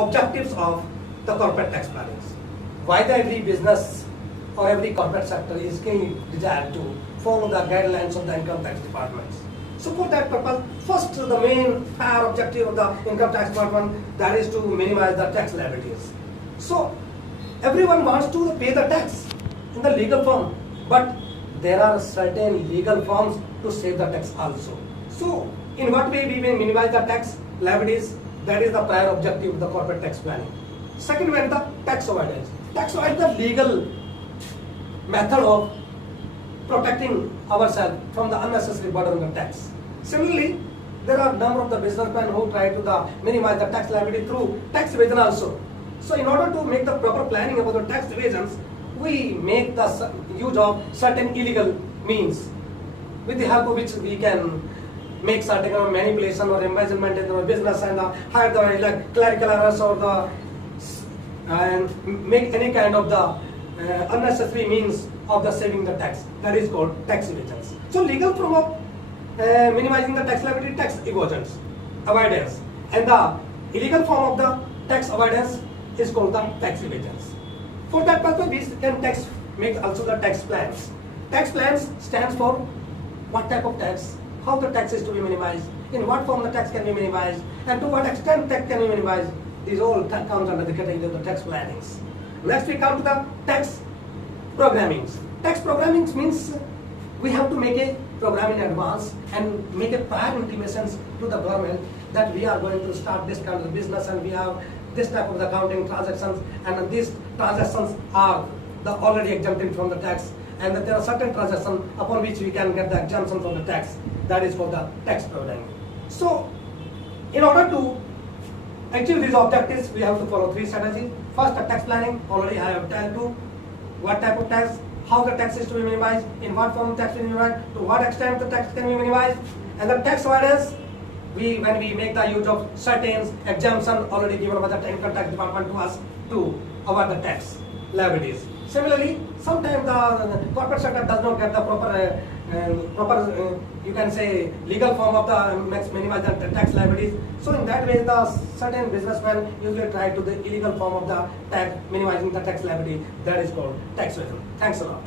objectives of the corporate tax planning. Why the every business or every corporate sector is keen desire to follow the guidelines of the income tax departments. So for that purpose, first the main fair objective of the income tax department, that is to minimize the tax liabilities. So everyone wants to pay the tax in the legal form, but there are certain legal forms to save the tax also. So in what way we may minimize the tax liabilities? That is the prior objective of the corporate tax planning. Second one, the tax avoidance. Tax avoidance is the legal method of protecting ourselves from the unnecessary burden of tax. Similarly, there are a number of the businessmen who try to minimize the tax liability through tax evasion also. So in order to make the proper planning about the tax evasions, we make the use of certain illegal means, with the help of which we can make certain manipulation or embezzlement in the business and hide the clerical errors or and make any kind of the unnecessary means of the saving the tax. That is called tax evasions. So legal form of minimizing the tax liability, tax avoidance, and the illegal form of the tax avoidance is called the tax evasions. For that purpose, we can make also the tax plans. Tax plans stands for what type of tax, how the tax is to be minimized, in what form the tax can be minimized, and to what extent tax can be minimized. These all comes under the category of the tax plannings. Next we come to the tax programmings. Tax programming means we have to make a program in advance and make a prior intimations to the government that we are going to start this kind of business and we have this type of the accounting transactions, and these transactions are already exempted from the tax, and that there are certain transactions upon which we can get the exemption from the tax. That is called the tax programming. So in order to achieve these objectives, we have to follow three strategies. First, the tax planning. Already I have told you what type of tax, how the tax is to be minimized, in what form tax is minimized, to what extent the tax can be minimized, and the tax avoidance. When we make the use of certain exemption already given by the income tax department to us to avoid the tax liabilities. Similarly, sometimes the corporate sector does not get the proper you can say legal form of the minimize the tax liabilities. So in that way, the certain businessmen usually try to the illegal form of the tax, minimizing the tax liability. That is called tax evasion. Thanks a lot.